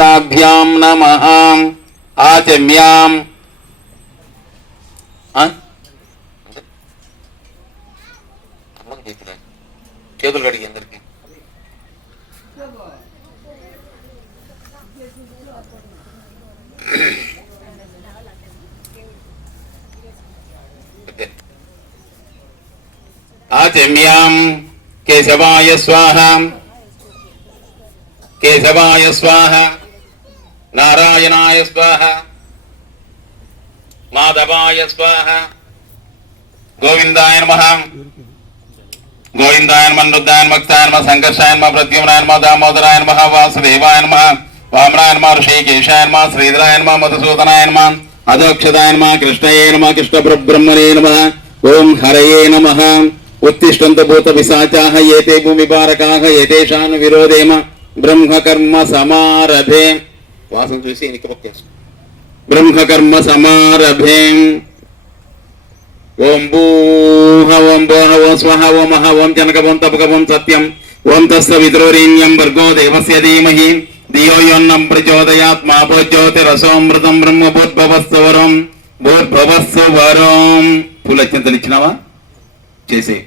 పాదాభ్యాం నమ ఆచమ్యాం ఆ? అమ్మకి చేతులు చేతులు కడిగి అందరికి ఆచమ్యాం కేశవాయ స్వాహ కేశవాయ స్వాహ నారాయణాయ స్వాహ మాధవాయ స్వాహ గోవిందాయ నమ గోవిందాయ నమ నృద్ధాయ నమ భక్తాయ నమ సంకర్షాయ నమ ప్రద్యుమ్నాయ నమ దామోదరాయ నమ వాసుదేవాయ నమ వామనాయ నమ ఋషికేశాయ నమ శ్రీధరాయ నమ మధుసూదనాయ నమ అధోక్షదాయ నమ కృష్ణయే నమ కృష్ణ బ్రహ్మణే నమ ఓం హరయే నమ ఉత్తిష్టంత భూత పిశాచాః ఏతే భూమి పారకాః ఏతేషాను విరోధేమ బ్రహ్మకర్మ సమారభే వాసన చూసి ఎనికి పక్కేసు బ్రహ్మకర్మ సమారభేం. ఓం భూహ ఓం భోహ ఓం స్వహ ఓం మహ ఓం జనక సత్యం. ఓం తస్స విద్రోరీణ్యం వర్గో దేవస్య ధీమహి. ధియో యోన్నం ప్రచోదయాత్ మాపో జ్యోతిరసోమృతం బ్రహ్మ భూద్భవస్వరం భూద్భవస్వరం పూలు అత్యంతలు ఇచ్చినావా చేసే.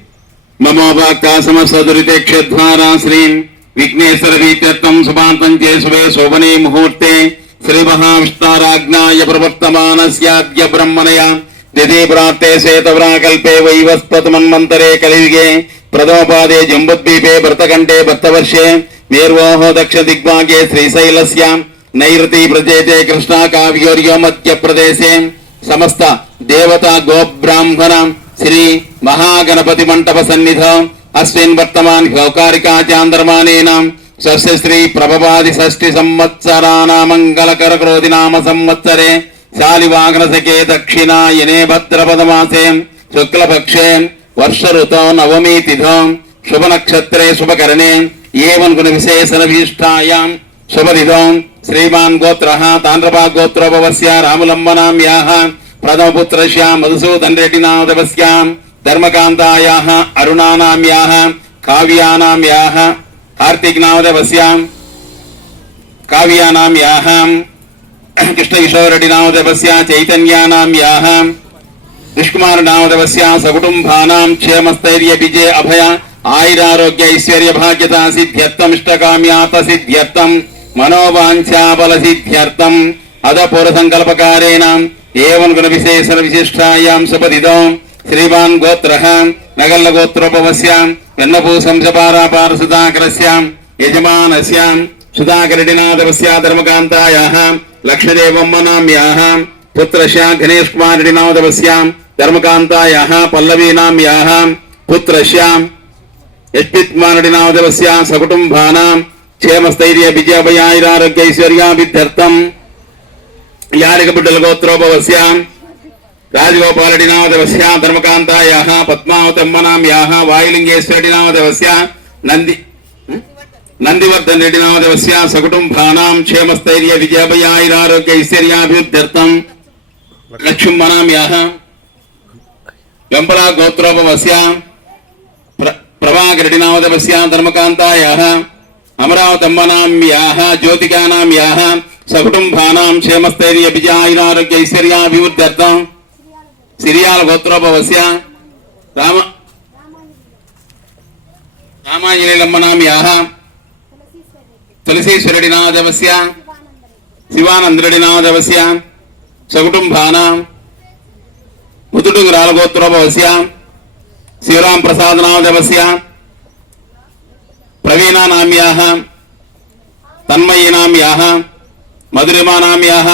మమోపాకాశమ సదురితే క్షద్వారా శ్రీం విఘ్నేశ్వర వీత్యత్వం సుపాంతం చే శోభనే ముహూర్తే. శ్రీ మహావిష్ణారాజ్ఞాయ ప్రవర్తమానస్యాద్య బ్రహ్మణయ. దిదే ప్రాప్తే శ్వేతవ్రాకల్పే వైవస్పతమన్మంతరే కలియుగే ప్రథమపాదే జంబుద్వీపే భర్తకంఠే భర్తవర్షే. మేర్వోహ దక్ష దిగ్భాగే శ్రీశైలస్య. నైరుతి ప్రజేతే కృష్ణా కావ్యోర్యో మధ్య ప్రదేశే సమస్త దేవతా గోబ్రాహ్మణ. శ్రీ మహాగణపతి మంటప సన్నిధ. అస్మిన్ వర్తమాన్ గౌకారికా సస్యశ్రీ స్వస్య ప్రభవాది షష్ఠి సంవత్సరామంగళకర క్రోధి నామ సంవత్సరే శాలివాగ్నసకే దక్షిణాయనే భద్రపదమాసే శుక్లపక్షే వర్ష ఋతో నవమీ తిథో శుభ నక్షత్రే శుభకరణే ఏవన్ గుణ శుభదిదో శ్రీమాన్ గోత్ర తాండ్రపా గోత్రోపవస్య రాములంబనామ్యాః ప్రథమపుత్రస్య మధుసూదన్ రెడ్డి నామదవస్యాం ధర్మకాంతాయాహ అరుణానామ్యాహ కావ్యానామ్యాహ కార్తీక్ కావ్యానామ్యాహ కావ్యానామ్యాः కృష్ణకిషోరెడ్డి నామదవస్య చైతన్యానామ్యాः దుష్కుమార నామదవస్య సకుటుంబానాం క్షేమస్థైర్య విజయ అభయ ఆయురారోగ్య ఐశ్వర్య భాగ్యత సిద్ధ్యర్థం ఇష్టకామ్యాత సిద్ధ్యర్థం మనోవాంఛాబల సిద్ధ్యర్థం అద పౌర సంకల్పకారేణ ఏవన్ గుణ విశేషణ విశిష్టాయాం సుపదిదం శ్రీమాన్ గోత్ర నగల్ల గోత్రోపవశ్యాం వెన్నపూ సంశపారాపార సుధాకరస్యాం యజమానస్యాం సుధాకరడినాథవస్య ధర్మకాంతాయాः లక్ష్మీదేవమ్మ నామ్యాः పుత్రస్య గణేష్ కుమారడినాథవస్య ధర్మకాంతాయాः పల్లవీనామ్యాः పుత్రశ్యాం యష్టిత్మానడినాథవస్య సకుటుంబానాం క్షేమస్థైర్య విజయభయాయిరారోగ్యైశ్వర్యాభిర్థం యారిక బిడ్డల గోత్రోపవస్య రాజగోపాలడినామదవస్య పద్మావతమ్మనామ్యాహ వాయులింగేశ్వరడి వాయులింగేశ్వరడినామదవస్య నంది నందివర్ధన్ రెడ్డి రెడ్డినామదవస్య సకుటుంబానాం క్షేమస్థైర్య విజయభయాయురారోగ్య ఐశ్వర్యాభివృద్ధ్యర్థం లక్ష్మణామ్యాహ వెంపలా గోత్రోపవస్య ప్ర- ప్రభాకరెడ్డినామదవస్య ధర్మకాంతాయాः అమరావతమ్మనామ్యాహ జ్యోతికానామ్యాహ సకుటుంబానాం క్షేమస్థైర్య విజయాయురారోగ్య ఐశ్వర్యాభివృద్ధ్యర్థం సిరియాల గోత్రోపవస్య రామ రామాంజనేలమ్మనామ్యాः తులసీశ్వరుడినాదవస్య శివానందుడినాదవస్య సకుటుంబానాం ముతుడుంగరాల గోత్రోపవస్య శివరాం ప్రసాదనాదవస్య ప్రవీణానామ్యాహ తన్మయీనామ్యాహ మధురిమానామ్యాహ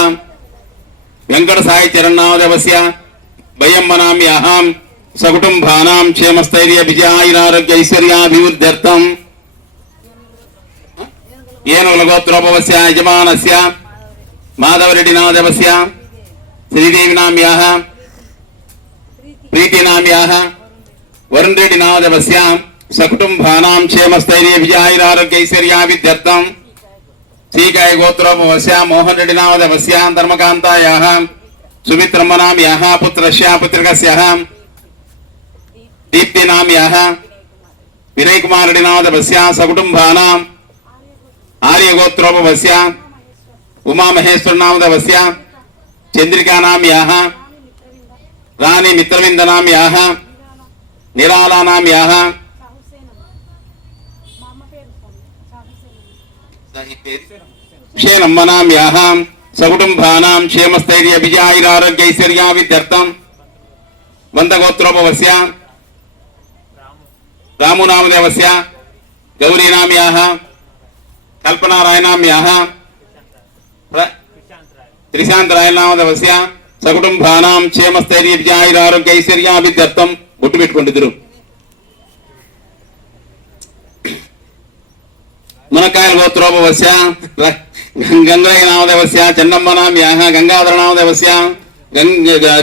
వెంకట సాయి చరణాదవస్య భయం మనామి అహం సకుటుంబానాం క్షేమస్థైర్య విజయాయురారోగ్య ఐశ్వర్యాభివృద్ధ్యర్థం ఏనుగుల గోత్రోపవస్య యజమానస్య నామ్యాహ ప్రీతి నామ్యాహ వరుణ్ రెడ్డి నామదవస్య సకుటుంబానాం క్షేమస్థైర్య విజయాయురారోగ్య ఐశ్వర్యాభివృద్ధ్యర్థం శ్రీకాయ గోత్రోపవస్య మోహన్ రెడ్డి నామదవస్య ధర్మకాంతాయాः సుమిత్రమ్మనామ్యాः పుత్రస్య దీప్తినాం యహ వినయ్ కుమార్ రెడ్డి నామదవస్య సకుటుంబానాం ఆర్యగోత్రోపవస్య ఉమామహేశ్వరనామదవస్య చంద్రికానాం యాహ రాణి మిత్రవిందనాం యాహ నిరాళానాం యాహ క్షేణమ్మనాం యాహ సకుటుంబానాం క్షేమస్థైర్య విజయాయురారోగ్యైశ్వర్యావిత్యర్థం వందగోత్రోపవస్య. రామునామదేవస్య. గౌరీనామ్యాహ. కల్పనారాయణామ్యాహ. ప్ర- త్రిశాంతరాయణామదేవస్య సకుటుంబానాం క్షేమస్థైర్య విజయాయురారోగ్యైశ్వర్యావిత్యర్థం బొట్టు పెట్టుకుంటుదురు మునకాయల గోత్రోపవస్య. గంగాయ నామదేవస్య చెన్నమ్మనామ్యాహ గంగాధర నామదేవస్య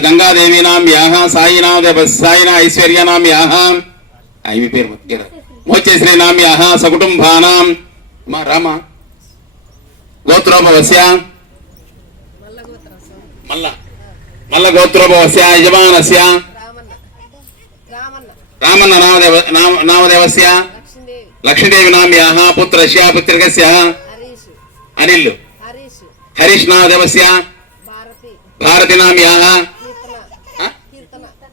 గంగాదేవి నామ్యాహ సాయి నామదేవ సాయిన ఐశ్వర్యనామ్యాహ. ఆమె పేరు. మోచేశ్రీ నామ్యాహ సకుటుంబానాం. మా రామ. గోత్రోపవస్య. మల్ల. మల్ల గోత్రోపవస్య యజమానస్య. రామన్న నామదేవ నామ- నామదేవస్య. లక్ష్మీదేవి నామ్యాహ పుత్రస్య పుత్రికస్య. అనిల్ హరీష్. నామదేవస్య. భారతి. నామ్యాహ.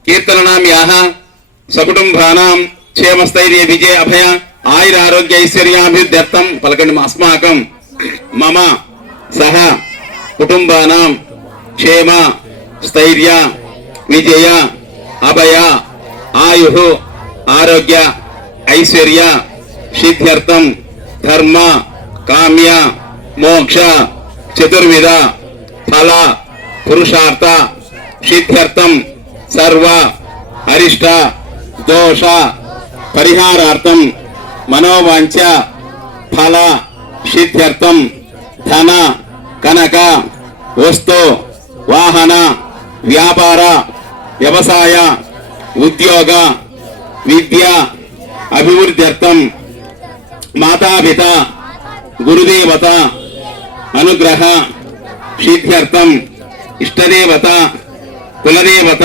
కీర్తన. నామ్యాహ. సకుటుంబానాం క్షేమస్థైర్య విజయ అభయ. ఆయుర ఆరోగ్య ఐశ్వర్యాభివృద్ధ్యర్థం పలకండి అస్మాకం. మమ సహ కుటుంబానాం క్షేమ స్థైర్య విజయ అభయ ఆయు ఆరోగ్య ఐశ్వర్య సిద్ధ్యర్థం ధర్మ కామ్య మోక్ష చతుర్విధ ఫల పురుషార్థ సిద్ధ్యర్థం సర్వ అరిష్ట దోష పరిహారార్థం మనోవాంఛ ఫల సిద్ధ్యర్థం ధన కనక వస్తు వాహన వ్యాపార వ్యవసాయ ఉద్యోగ విద్య అభివృద్ధ్యర్థం మాతాపిత గురుదేవత అనుగ్రహ సిద్ధ్యర్థం ఇష్టదేవత కులదేవత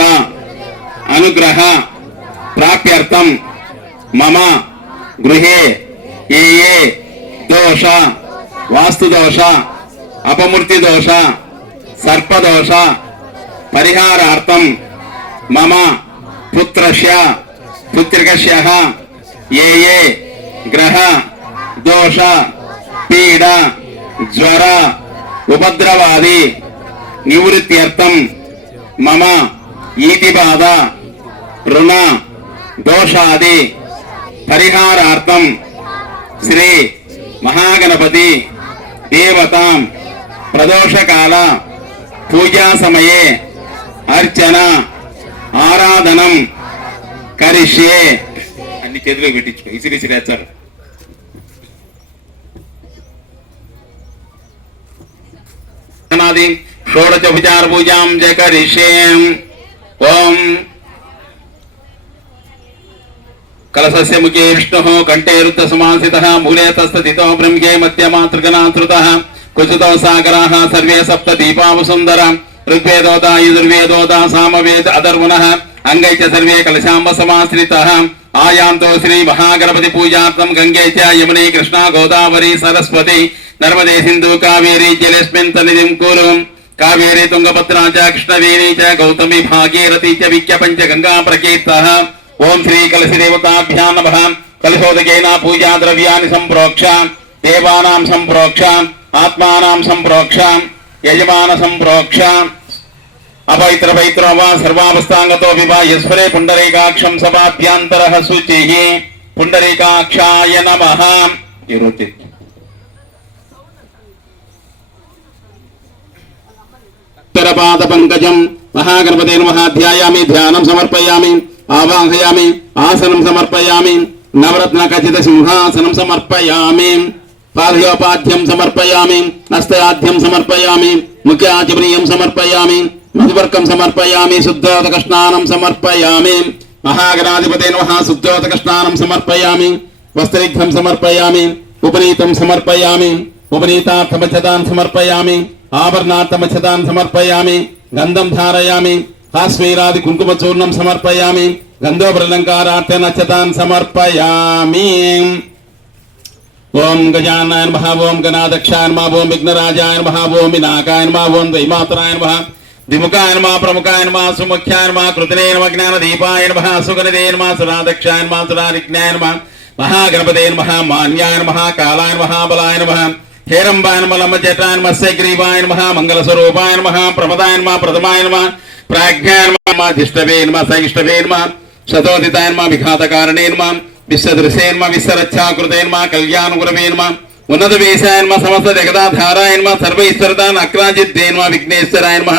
అనుగ్రహ ప్రాప్యర్థం మమ గృహే ఏ ఏ దోష వాస్తుదోష అపమూర్తి దోష సర్పదోష పరిహారార్థం మమ పుత్రస్య పుత్రికస్య ఏ ఏ గ్రహ దోష పీడ జ్వర ఉపద్రవాది నివృత్త్యర్థం మమ ఈతి బాధ రుణ దోషాది పరిహారార్థం శ్రీ మహాగణపతి దేవతాం ప్రదోషకాల పూజా సమయే అర్చన ఆరాధనం కరిష్యే. అన్ని చేతిలో పెట్టించుకో. ఇసిరిసిరేస్తారు ఇసిరేస్తారు అనాది షోడచోపచార పూజాం చ కరిష్యే ఓం. కలసస్య ముఖే విష్ణు కంఠే రుద్ధ సమాసిత మూలే తస్థితో బ్రహ్మే మధ్యమాతృగనాతృత కుచుతో సాగరాः సర్వే సప్త దీపావసుందర ఋగ్వేదోత యజుర్వేదోత సామవేద అధర్వణ అంగై ఆయాంతో శ్రీ మహాగణపతి పూజార్థం గంగే చ యమునే కృష్ణ గోదావరి సరస్వతి నర్మదే సింధు కావేరీ జలస్మిన్ సన్నిధిం కురు. కావేరీ తుంగభద్రా చ కృష్ణవేణీ చ గౌతమి భాగీరథి చ విఖ్యపంచ గంగా ప్రకీర్త. ఓం శ్రీ కలసి దేవతాభ్యా నమ. కలశోదకేన పూజా ద్రవ్యాన్ని సంప్రోక్ష. దేవానాం సంప్రోక్ష. ఆత్మానాం సంప్రోక్ష. యజమాన సంప్రోక్ష. అపైత్ర పైత్ర వా సర్వావస్థాంగతో వివా పుండరీకాక్షం సభాభ్యాంతర శుచి పుండరీకాక్షాయ నమ. ఈరోజు ఉత్తరపాద పంకజం మహాగణపతే మహాధ్యాయామి ధ్యానం సమర్పయామి ఆవాహయామి ఆసనం సమర్పయామి నవరత్న ఖచ్చిత సింహాసనం సమర్పయామి పాదయోపాధ్యం సమర్పయామి హస్తయాధ్యం సమర్పయామి ముఖ్యాచమనీయం సమర్పయామి మధువర్కం సమర్పయామి శుద్ధోదక స్నానం సమర్పయామి మహాగణాధిపతే నమ శుద్ధోదక స్నానం సమర్పయామి వస్త్రిఘ్నం సమర్పయామి ఉపనీతం సమర్పయామి ఉపనీతార్థమచ్చతాన్ సమర్పయామి ఆభరణార్థమచ్చతాన్ సమర్పయామి గంధం ధారయామి కాశ్మీరాది కుంకుమచూర్ణం సమర్పయామి గంధోపరలంకారార్థనచ్చతాన్ సమర్పయామి ఓం గజానాయ నమః ఓం గణాదక్షాయ నమః ఓం విఘ్నరాజాయ నమః ఓం వినాకాయ నమః ఓం దైమాత్రాయ నమః ద్విముఖాయ నమః ప్రముఖాయ నమః జ్ఞాన దీపాయ నమః సుగణదే నమః సురాదక్షాయ నమః సురారిజ్ఞాయ నమః మహాగణపతే నమః మాన్యాయ నమః కాలాయ నమః బలాయ నమః హేరంబాయ నమః లమ్మజటాయ నమః గ్రీవాయ నమః మంగళస్వరూపాయ నమః ప్రమదాయ నమః ప్రథమాయ ఉన్నత వేశాయన్మ సమస్త జగదాధారాయన్మ సర్వ సర్వైశ్వరదాన్ అక్రాజిత్ దేన్మ విఘ్నేశ్వరాయన్మ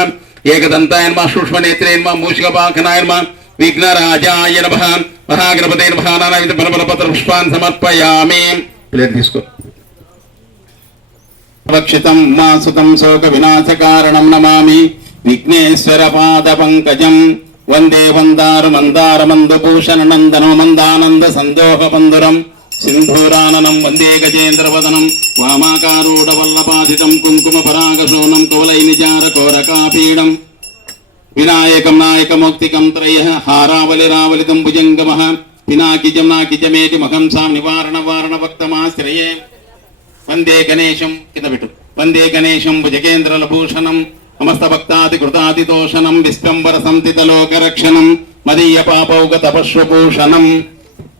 నమః ఏకదంతాయ నమః సూక్ష్మనేత్రే నమః మూషికపాకనాయ నమః విఘ్నరాజాయ నమః. మహాగణపతే నమః. నానావిధ బలబలపత్ర పుష్పాన్ సమర్పయామి. ప్లేట్ తీసుకో. అవక్షితం మాసుతం శోక వినాశకారణం నమామి. విఘ్నేశ్వర పాద పంకజం. వందే వందారు మందార మందభూషణ నందనో మందానంద సందోహ పందురం. సింధూరాననం వందే గజేంద్రవదనం వామాకారూఢ వల్లపాదితం కుంకుమ పరాగశోనం కువలై నిజార కోరకాపీడం వినాయకం నాయకమౌక్తికం త్రయ హారావలి రావలితం భుజంగమ పినాకిజం నాకిజమేటి మహంసాం నివారణ వారణ భక్తమాశ్రయే వందే గణేశం కింద పెట్టు వందే గణేశం భుజగేంద్ర భూషణం సమస్త భక్తాది కృతాది తోషణం విస్కంబర సంతిత లోకరక్షణం మదీయ పాపౌగ తపస్వభూషణం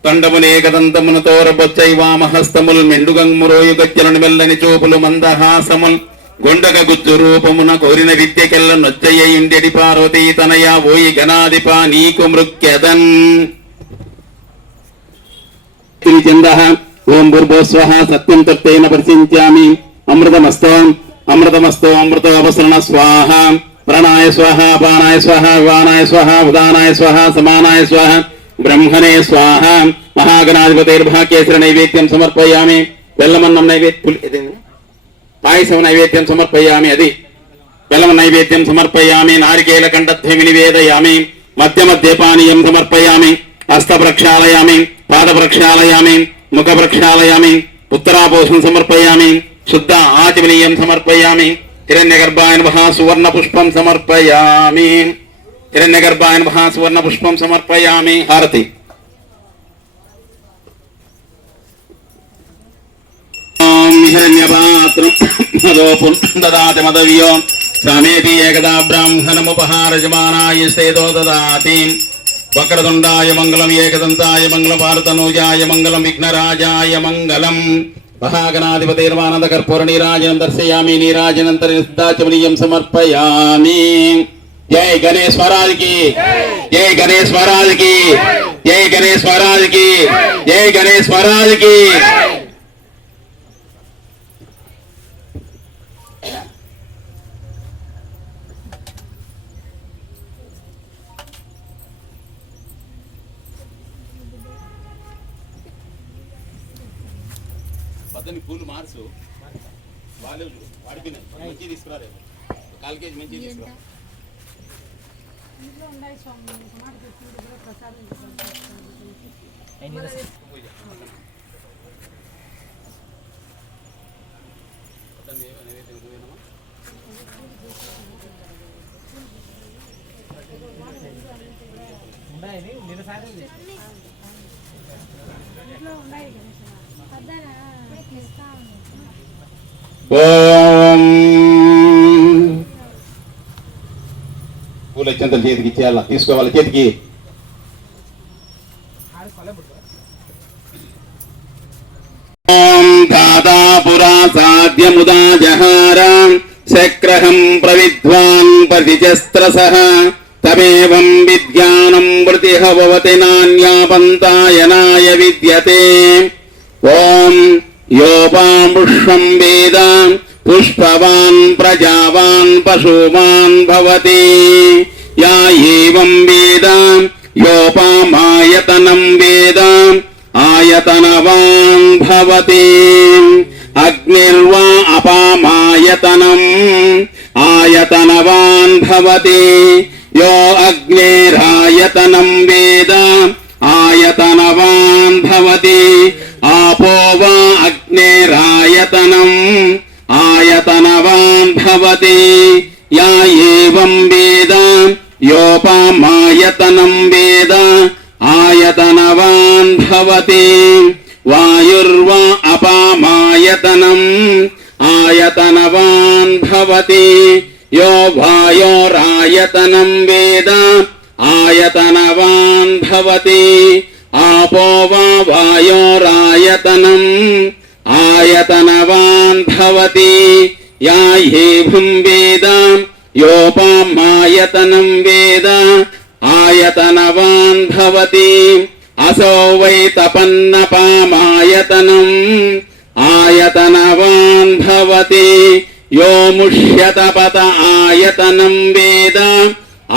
తండమునేకదంతమున తోరబొచ్చైవామహస్తముల్ మెండుగంగురోయు గజ్జలను మెల్లని చూపులు మందహాసముల్. గొండగ గుజ్జు రూపమున కోరిన విద్యకెల్ల నొచ్చయ్యుండెడి పార్వతీ తనయ ఓయి గణాధిప నీకు మృక్యదన్. చంద ఓం భూర్భోస్వ సత్యం తత్తేన పరిశించామి అమృతమస్తో అమృతమస్తో అమృత స్వాహ. ప్రాణాయ స్వాహ పానాయ స్వాహ వానాయ స్వాహ ఉదానాయ స్వాహ సమానాయ స్వాహ. బ్రహ్మణే స్వాహ. మహాగణాధిపతిర్భాకేశ్వర నైవేద్యం సమర్పయామి. బెల్లమన్నం నైవేద్యం పాయసం నైవేద్యం సమర్పయామి అది. బెల్లం నైవేద్యం సమర్పయామి. నారికేల కంఠధ్వమి నివేదయామి. మధ్య మధ్య పానీయం సమర్పయామి. హస్త ప్రక్షాళయామి పాద ప్రక్షాళయామి ముఖ ప్రక్షాళయామి ఉత్తరాపోషం సమర్పయామి. శుద్ధ ఆచమనీయం సమర్పయామి. హిరణ్య గర్భాయన నమః సువర్ణ పుష్పం సమర్పయామి. హిరణ్య గర్భాయ సువర్ణ పుష్పం సమర్పయామి హారతి హిరణ్యపాత్రం దదాతి మదవ్యో సామేతి ఏకదా బ్రాహ్మణముపహారజమానాయ స్థేతో దదాతి వక్రతుండాయ మంగళం ఏకదంతాయ మంగళం భారతనూజాయ మంగళం విఘ్నరాజాయ మంగళం మహాగణాధిపతి నిర్మానంద కర్పూర నీరాజనం దర్శయామి నీరాజనంతరి సిద్ధాచమనీయం సమర్పయామి జై గణేష్ మహారాజ్కి జై గణేష్ మహారాజ్కి జై గణేష్ మహారాజ్కి జై గణేష్ మహారాజ్కి పద్దెని పూలు మార్చు. వాళ్ళు వాడిపోయినాయి. మంచి తీసుకురాలేదు. కాల్ కేజీ మంచి తీసుకురా. ఉన్నాయి స్వామి మాట తెచ్చింది కూడా ప్రసాదం ఇంట్లో ఉన్నాయి గణేశ పొద్దున ఇస్తా ఉంది ఓం చేతికి ఇచ్చేయాల? తీసుకోవాలి చేతికి. ఓం దాదాపురా సాధ్యముదా జహార. శక్రహం ప్రవిద్వాన్ ప్రతిచస్త్రస తమేవం విద్యానం వృతిహ భవతి నాన్యాపంతాయనాయ విద్యతే. ఓం యోపాముష్యం వేద. పుష్పవాన్ ప్రజావాన్ పశువాన్ భవతి. యా ఏవం వేద? యోపామాయతనం వేద. ఆయతనవాన్ భవతి. అగ్నిర్వా అపామాయతనం. ఆయతనవాన్ భవతి. యో అగ్నేరాయతనం వేద. ఆయతనవాన్ భవతి. ఆపో వా అగ్నేరాయతనం. ఆయతనవాన్ భవతి. యా ఏవం వేద? योपामायतनं वेद आयतनवान् भवति वायुर्वा अपामायतनम् आयतनवान् भवति यो वायोरायतनं वेद आयतनवान् भवति आपो वा वायोरायतनम् आयतनवान् भवति या येभुं वेदाम् योपामायतनम् वेद आयतनवान् भवति असौ वै तपन्नपामायतनम् आयतनवान् भवति यो मुष्यतपत आयतनम् वेद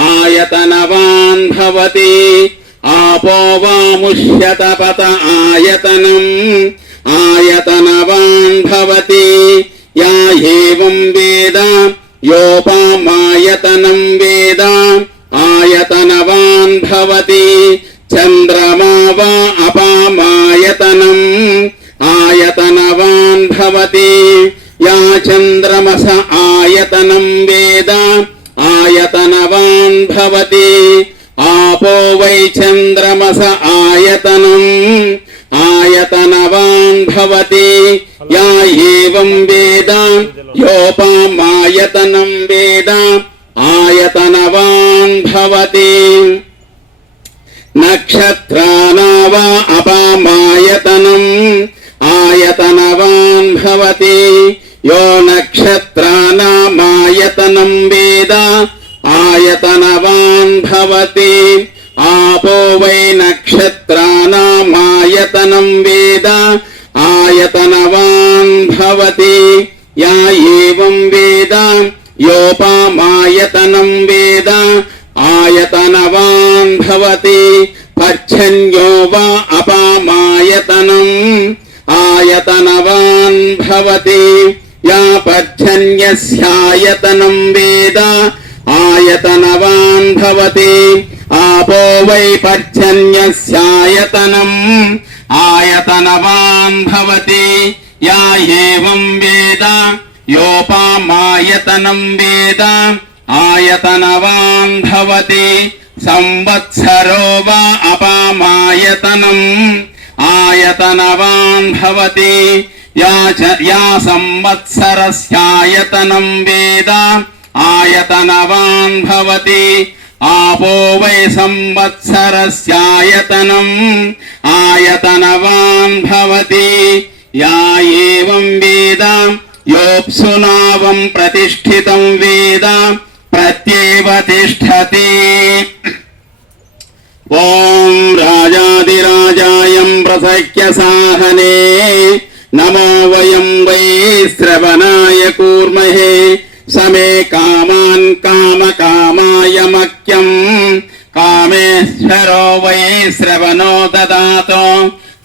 आयतनवान् भवति आपो वा मुष्यतपत आयतनम् आयतनवान् भवति या एवम् वेद योपामायतनम् वेद आयतनवान् भवति चन्द्रमा वा अपामायतनम् आयतनवान् भवति या चन्द्रमस आयतनम् वेद आयतनवान् भवति आपो वै चन्द्रमस आयतनम् आयतनवान् भवति या एवम् वेद योपामायतनम् वेद आयतनवान् भवति नक्षत्राणाव अपामायतनम् आयतनवान् भवति यो नक्षत्राणामायतनम् वेद आयतनवान् भवति आपो वै नक्षत्राणामायतनम् वेद आयतनवान् भवति या एवम् वेद योपामायतनम् वेद आयतनवान् भवति पर्जन्यो वा अपामायतनम् आयतनवान् भवति या पर्जन्यस्यायतनम् वेद आयतनवान् भवति आपो वै पर्जन्यस्यायतनम् ఆయతనవాన్ భవతి యా ఏవం వేద యోపామాయతనం వేద ఆయతనవాన్ భవతి సంవత్సరో వా అపామాయతనం ఆయతనవాన్ భవతి యా యా సంవత్సరస్యాయతనం వేద ఆయతనవాన్ భవతి आपो वै संवत्सरस्यायतनम् आयतनवान् भवति या एवम् वेद योऽप्सुनावम् प्रतिष्ठितम् वेद प्रत्येव तिष्ठति ॐ राजाधिराजायम् प्रसह्य साहने नमो वयम् वै श्रवणाय कूर्महे समे कामान् कामकामाय कामेश्वरो वै श्रवणो ददातु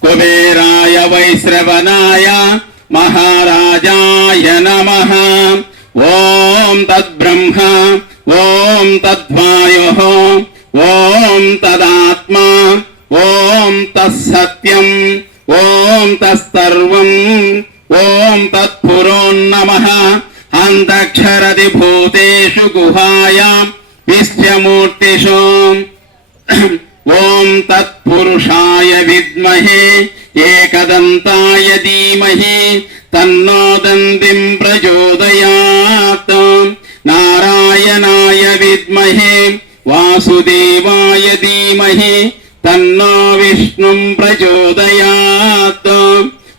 कुबेराय वै श्रवणाय महाराजाय नमः ॐ तद्ब्रह्म ॐ तद्वायुः ॐ तदात्मा ॐ तत्सत्यम् ॐ तत्सर्वम् ॐ तत्पुरोन्नमः अन्तक्षरति भूतेषु गुहायाम् विश्वमूर्तिषु ఓం తత్పురుషాయ విద్మహే ఏకదంతాయ ధీమహి తన్నో దందిం ప్రచోదయాత్. నారాయణాయ విద్మహే వాసుదేవాయ ధీమహి తన్నో విష్ణుం ప్రచోదయాత్.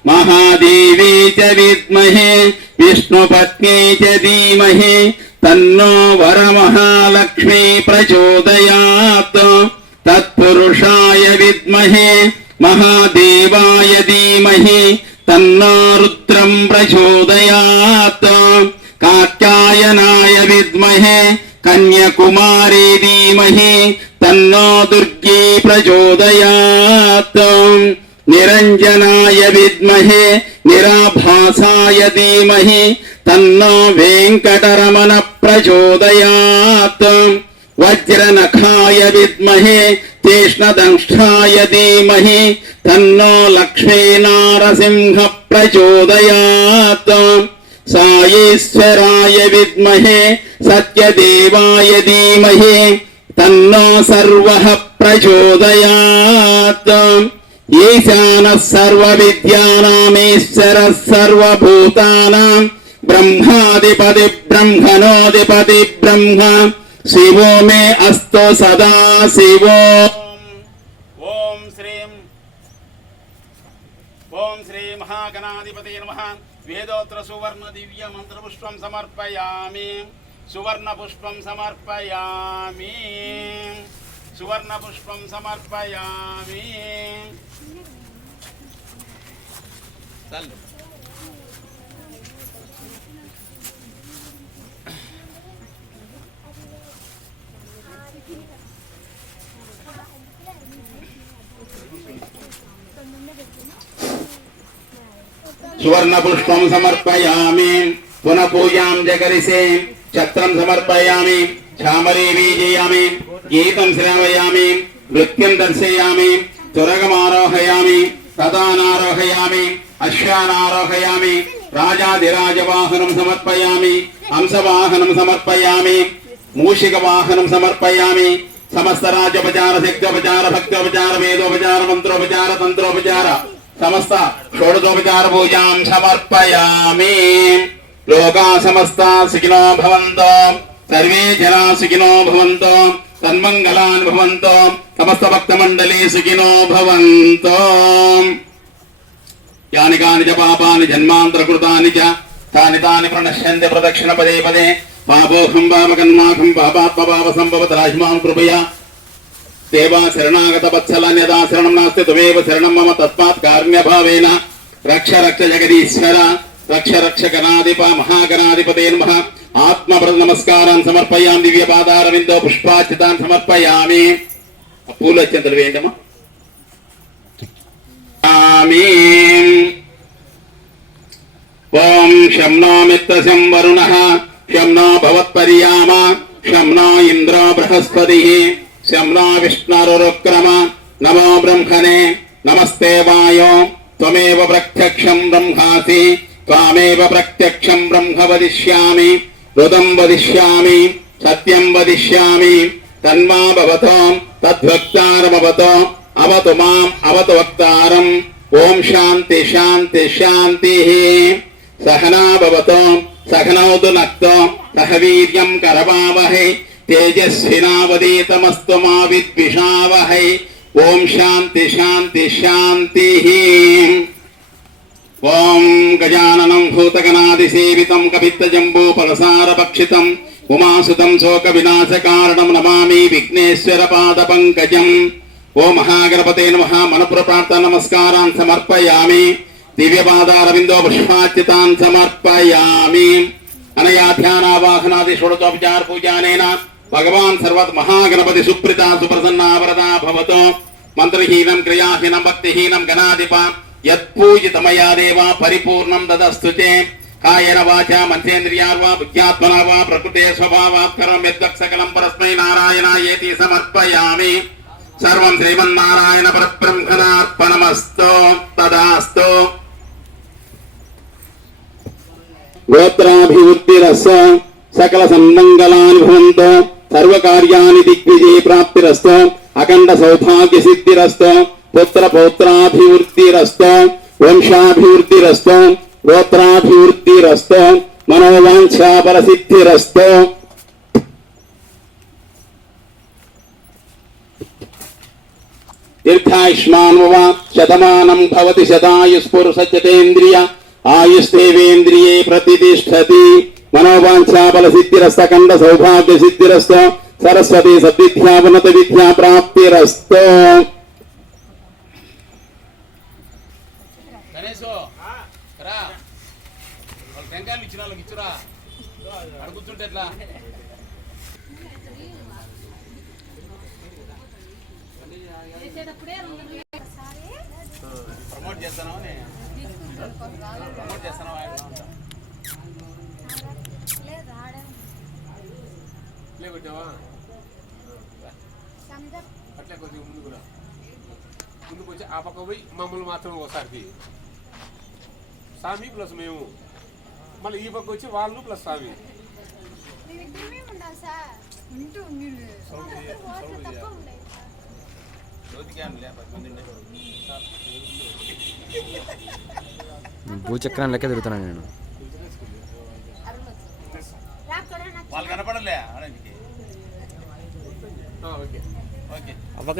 మహాదేవీ చ విద్మహే విష్ణుపత్ని చ ధీమహి తన్నో వరమహాలక్ష్మీ ప్రచోదయాత్. తత్పురుషాయ విద్మహే మహాదేవాయ ధీమహి తన్నారుద్రం ప్రచోదయాత్. కాత్యాయనాయ విద్మహే కన్యకుమారీ ధీమహి తన్నో దుర్గే ప్రచోదయాత్. నిరంజనాయ విద్మహే నిరాభాసాయ ధీమహి తన్నో వెంకటరమణ ప్రచోదయాత్. प्रचोदयात् वज्रनखाय विद्महे तीक्ष्णदंष्टाय धीमहि तन्नो लक्ष्मीनारसिंह प्रचोदयात् साईश्वराय विद्महे सत्यदेवाय धीमहि तन्नो सर्वः प्रचोदयात् ఈశాన సర్వ విద్యానామేశ్వర సర్వభూతానాం బ్రహ్మాధిపతి బ్రహ్మణోధిపతి బ్రహ్మ శివో మే అస్తో సదా శివో ఓం శ్రీం ఓం శ్రీ మహాగణాధిపతి నమ వేదోత్ర సువర్ణ దివ్య మంత్ర పుష్పం సమర్పయామి సువర్ణ పుష్పం సమర్పయామి సువర్ణ పుష్పం సమర్పయామి పునః పూజాం జగరిసే ఛత్రం సమర్పయామి చామరే వీజయామి గీతం శ్రావయామి నృత్యం దర్శయామి తురగమారోహయామి తదానారోహయామి అశ్వానారోహయామి రాజాధిరాజవాహనం సమర్పయామి హంసవాహనం సమర్పయామి మూషిక వాహనం సమర్పయామి సమస్త రాజోపచార శక్తోపచార భక్తోపచార వేదోపచార మంత్రోపచార తంత్రోపచార సమస్త షోడశోపచార పూజాం సమర్పయామి. లోకా సమస్త సుఖినో భవంతో. సర్వే జనా సుఖినో భవంతో. తన్మంగళాన్ భవంతో. సమస్త భక్త మండలి సుఖినో భవంతో. యాని కాని చ పాపాని జన్మాంతరకృతాని చ. తాని తాని ప్రణశ్యంతి ప్రదక్షిణ పదే పదే. పాపోహం పాపకన్మాహం పాపాత్మ పాప సంభవత రాజ్మాం కృపయా. సేవా శరణాగత వత్సలాన్యదా నిదాశరణం నాస్తి త్వమేవ శరణం మమ తస్మాత్ కారుణ్యభావేన రక్ష రక్ష జగదీశ్వర రక్ష రక్ష గణాధిప మహాగణాధిపతే నమః. ఆత్మప్రద నమస్కారాన్ని సమర్పయామి దివ్య పాదారవిందో పుష్పాచితాన్ని సమర్పయామి పూలు అత్యంతలు వేయండమ్మా. ఆమీన్ ఓం శం నో మిత్రశం వరుణ శం నో భవత్పరియామ. శం నో ఇంద్రో బృహస్పతి. శం విష్ణరుక్రమ నమో బ్రహ్మణే నమస్తే వాయో త్వమేవ ప్రత్యక్షం బ్రహ్మాసి త్వామేవ ప్రత్యక్షం బ్రహ్మ వదిష్యామి రుదం వదిష్యామి సత్యం వదిష్యామి తన్మా భవతో తద్వక్తారమవతో అవతు మాం అవతు వక్తారం ఓం శాంతి శాంతి శాంతి సహనా భవతో సహనౌతు నక్తో సహ వీర్యం కరవావహే తేజస్వినావదీతమస్తు మా విద్విషావహై ఓం శాంతి శాంతి శాంతి ఓం గజాననం భూతగణాదిసేవితం కపిత్తజంబూ ఫలసారభక్షితం ఉమాసుతం శోక వినాశకారణం నమామి విఘ్నేశ్వర పాద పంకజం ఓ మహాగణపతే నమ మనపుర ప్రార్థన నమస్కారాన్ సమర్పయామి దివ్యపాదారవిందో పుష్పాచ్యుతాన్ సమర్పయామి అనయా ధ్యానావాహనాది షోడచోపచార పూజానేన భగవాన్ సర్వత్ మహాగణపతి సుప్రిత సుప్రసన్నా వరదా భవతో మంత్రహీనం క్రియాహీనం భక్తిహీనం గణాధిప యత్పూజితమయా దేవా పరిపూర్ణం దదస్తు కాయన వాచ మంత్రేంద్రియార్వా బుద్ధ్యాత్మనా వా ప్రకృతే స్వభావాత్కరం యద్వక్సకలం యద్వక్ సకలం పరస్మై నారాయణాయేతి సమర్పయామి. సర్వం శ్రీమన్నారాయణ పరబ్రహ్మణార్పణమస్తో తదాస్తో. గోత్రాభివృద్ధిరస సకల సన్మంగళాని సర్వకార్యాన్ని దిగ్విజయ ప్రాప్తిరస్తో అఖండ సౌభాగ్య సిద్ధిరస్తో పుత్ర పౌత్రాభివృద్ధిరస్తో వంశాభివృద్ధిరస్తో గోత్రాభివృద్ధిరస్తో మనోవాంఛాపర సిద్ధిరస్తో దీర్ఘాయుష్మాన్ శతమానం భవతి శతాయుస్ఫురుషచతేంద్రియ ఆయుస్తేవేంద్రియే ప్రతిష్టతి. మనోవాంఛాబల సిద్ధిరస్త సిద్ధిరస్తఖండ సౌభాగ్య సిద్ధిరస్త సరస్వతి సద్విద్యావనత విద్యా ప్రాప్తిరస్తో అడుగుతుంటే ఎట్లా చేసేటప్పుడే పక్క మమ్మల్ని మాత్రం ఒకసారి స్వామి ప్లస్ మేము. మళ్ళీ ఈ పక్క వచ్చి వాళ్ళు ప్లస్ స్వామి. భూచక్రం లెక్క తిరుగుతున్నాను నేను. వాళ్ళు కనపడలే